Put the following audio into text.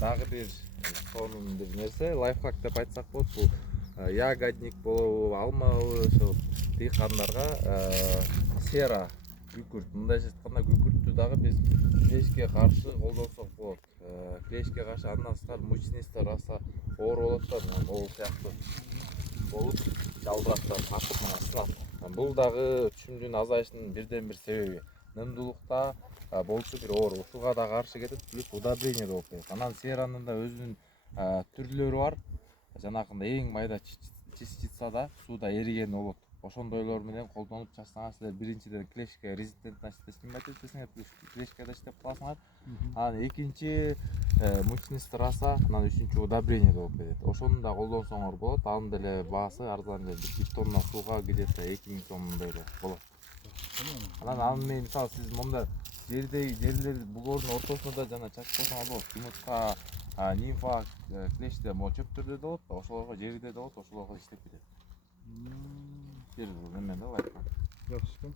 дагы бир сонун бир нерсе лайфхак деп айтсак болот. Бул ягодник болобу, алмабы ошо дыйкандарга сера күкүрт. Мындайча айтканда күкүрттү дагы биз клещке каршы колдонсок болот. Клещке каршы андан сырткары мучнистая роса оор болот да, могул сыяктуу болуп жалбырактар тартып сынат. Бул дагы түшүмдүн азайышынын бирден бир себеби. Нымдуулукта болчу бир оор, ушуга да каршы кетет, плюс удобрение болуп кетет. Анан серанын да өзүнүн түрлөрү бар. Жанакындай эң майда частицада сууда эриген болот. Ошондойлор менен колдонуп чачсаңар силер биринчиден клещке резистентность снимать этесиңер, плюс клещке да иштеп каласыңар. Анан экинчи мучнистая роса, анан үчүнчү удобрение болуп кетет. Ошону да колдонсоңор болот. Анын деле баасы арзан эле, 1 тонна сууга где-то 2000 сомдой эле болот. Анан менен мисалы сиз монда жерлер бугордун ортосуна да жана чачып койсоңор болот. Жумуртка, нимфа, клещте могу чөптөрдө да болот да, ошолорго жерде да болот, ошолорго иштеп кетет. Бир неме да лайфхак. Жакшы.